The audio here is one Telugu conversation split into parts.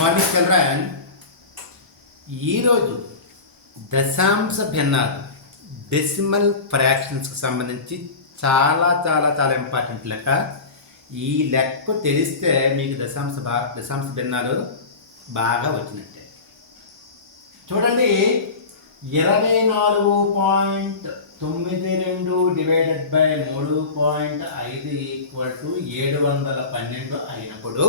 Morning children. ఈరోజు దశాంశ భిన్నాలు డెసిమల్ ఫ్రాక్షన్స్కి సంబంధించి చాలా చాలా చాలా ఇంపార్టెంట్ లెక్క. ఈ లెక్క తెలిస్తే మీకు దశాంశ భిన్నాలు బాగా వచ్చినట్టే. చూడండి, 24.92 డివైడెడ్ బై 3.5 ఈక్వల్ టు 712 అయినప్పుడు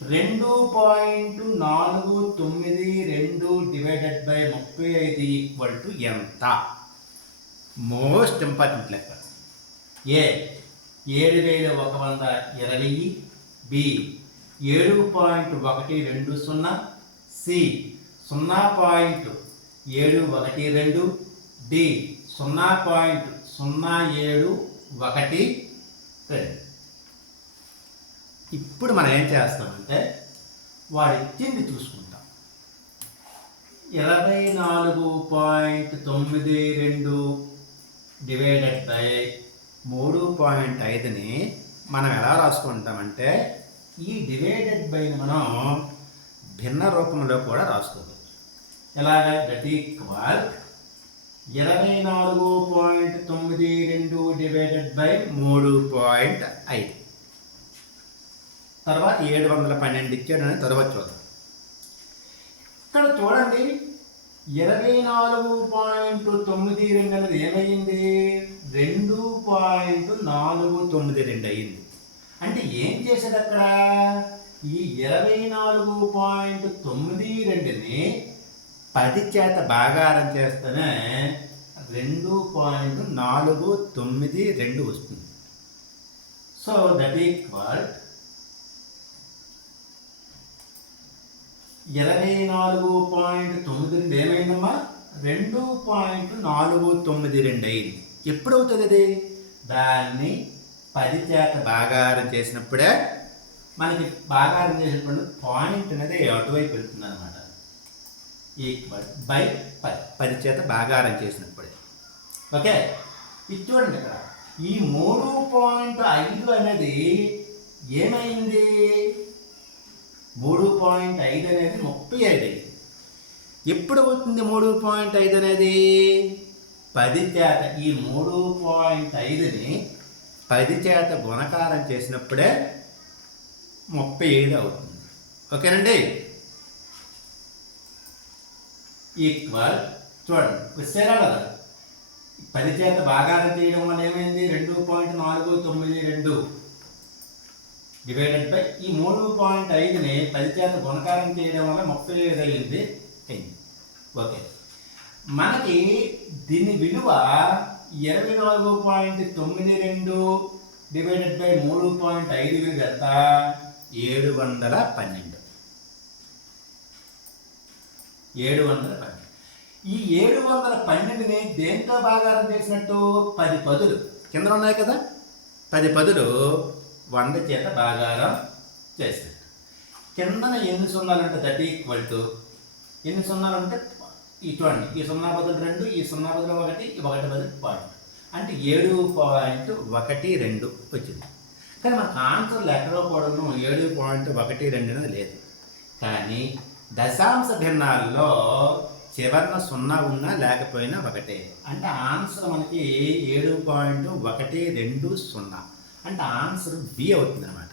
2.492 డివైడెడ్ బై 35 ఈక్వల్ టు ఎంత? మోస్ట్ ఇంపార్టెంట్ లెక్క. ఏ 7120, బి 7.120, సి 0.712, డి 0.0712. ఇప్పుడు మనం ఏం చేస్తామంటే వాడు ఇచ్చింది చూసుకుంటాం. 24.92 డివైడెడ్ బై 3.5ని మనం ఎలా రాసుకుంటామంటే ఈ డివైడెడ్ బైని మనం భిన్న రూపంలో కూడా రాసుకోవచ్చు. ఎలాగ? That equal 24.92 divided by 3.5. తర్వాత 712 ఇచ్చాడని తర్వాత చూద్దాం. ఇక్కడ చూడండి, 24.92 అనేది ఏమయ్యింది? 2.492 అయ్యింది. అంటే ఏం చేశాడు అక్కడ? ఈ 24.92ని 10 చేత భాగారం చేస్తేనే 2.492 వస్తుంది. సో దట్ ఈక్వల్ 24.92 ఏమైందమ్మా? 2.492 అయింది. ఎప్పుడు అవుతుంది అది? దాన్ని 10 చేత భాగారం చేసినప్పుడే మనకి భాగారం చేసినప్పుడు పాయింట్ అనేది అటువైపు వెళ్తుంది అనమాట. ఈక్వల్ బై 10 చేత భాగారం చేసినప్పుడే. ఓకే, ఇది చూడండి, ఇక్కడ ఈ 3.5 అనేది ఏమైంది? 3.5 అనేది 35 అయింది. ఎప్పుడు అవుతుంది 3.5 అనేది? 10 చేత ఈ 3.5ని 10 చేత గుణకారం చేసినప్పుడే 35 అవుతుంది. ఓకేనండి? ఈక్వల్ చూడండి, వచ్చారా కదా? 10 చేత భాగారం చేయడం వల్ల ఏమైంది? 2.492 డివైడెడ్ బై ఈ 3.5ని 10 చేత గుణకారం చేయడం వల్ల 35 అయ్యింది. ఓకే, మనకి దీని విలువ 24.92 డివైడెడ్ బై 3.5 విలువ ఎంత? 712. ఈ 712ని దేంతో భాగారం చేసినట్టు? 10 పదులు కింద ఉన్నాయి కదా, 10 పదులు 100 చేత భాగారం చేసినట్టు. కిందన ఎన్ని సున్నాలంటే దట్ ఈక్వల్ టు ఎన్ని సున్నాలంటే ఈ చూడండి, ఈ 0 బదులు 2, ఈ 0 బదులు 1, ఈ 1 బదులు పాయింట్, అంటే 7.12 వచ్చింది. కానీ మనకు ఆన్సర్ లెక్కలో కూడా 7.12 అనేది లేదు. కానీ దశాంశ భిన్నాల్లో చివరన 0 ఉన్నా లేకపోయినా ఒకటే. అంటే ఆన్సర్ మనకి 7.120, అంటే ఆన్సర్ బి అవుతుంది అన్నమాట.